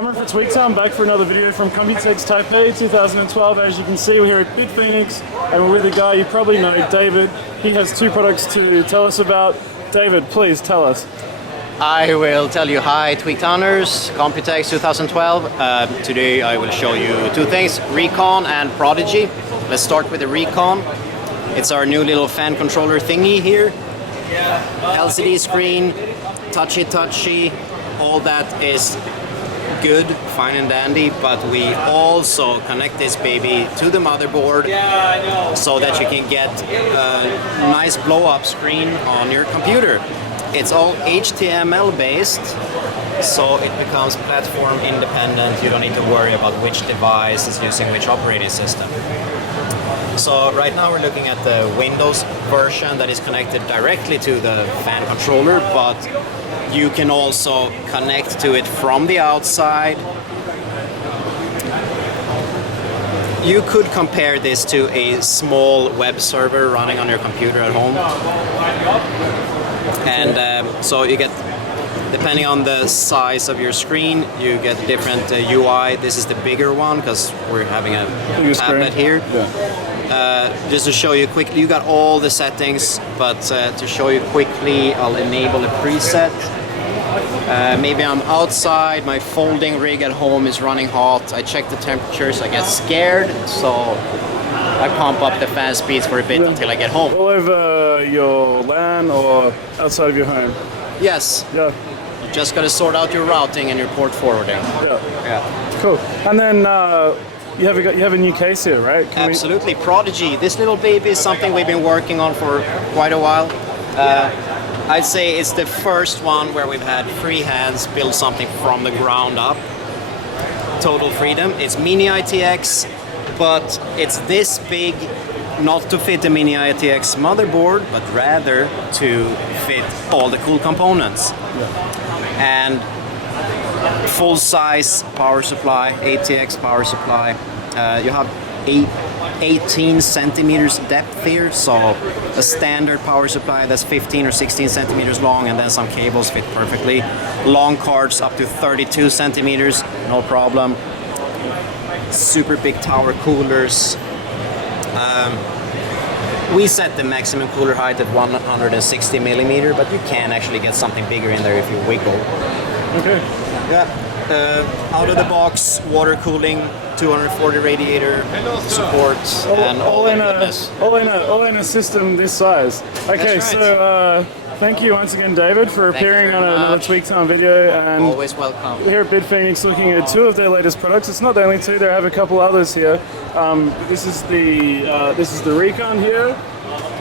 camera for Tweaktown, back for another video from Computex Taipei 2012. As you can see, we're here at BitFenix and we're with a guy you probably know, David. He has two products to tell us about. David, please tell us. I will tell you hi Tweaktowners, Computex 2012. Today I will show you two things, Recon and Prodigy. Let's start with the Recon. It's our new little fan controller thingy here. LCD screen, touchy, all that is good, fine and dandy, but we also connect this baby to the motherboard so that you can get a nice blow-up screen on your computer. It's all HTML based, so it becomes platform independent. You don't need to worry about which device is using which operating system. So right now we're looking at the Windows version that is connected directly to the fan controller, but you can also connect to it from the outside. You could compare this to a small web server running on your computer at home. And so you get, depending on the size of your screen, you get different UI. This is the bigger one because we're having a tablet here. Just to show you quickly, you got all the settings, but to show you quickly, I'll enable a preset. Maybe I'm outside, my folding rig at home is running hot, I check the temperatures, I get scared, so I pump up the fan speeds for a bit until I get home. All over your LAN or outside of your home? Yes. Yeah. You just got to sort out your routing and your port forwarding. Yeah. Cool. And then you have a new case here, right? Absolutely. Prodigy. This little baby is something we've been working on for quite a while. I'd say it's the first one where we've had free hands build something from the ground up. Total freedom. It's Mini-ITX, but it's this big not to fit the Mini-ITX motherboard, but rather to fit all the cool components. And full-size power supply, ATX power supply. You have 18 centimeters depth here, so a standard power supply that's 15 or 16 centimeters long, and then some cables fit perfectly. Long cards up to 32 centimeters, no problem. Super big tower coolers. We set the maximum cooler height at 160 millimeter, but you can actually get something bigger in there if you wiggle. Okay. Yeah. Out of the box, water cooling, 240 radiator support, and all in a system this size. Okay, right. So thank you once again, David, for appearing on another Tweaktown video. And always welcome. Here at BitFenix, looking at two of their latest products. It's not the only two; they have a couple others here. This is the Recon here,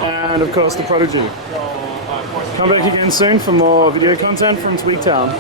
and of course the Prodigy. Come back again soon for more video content from Tweaktown.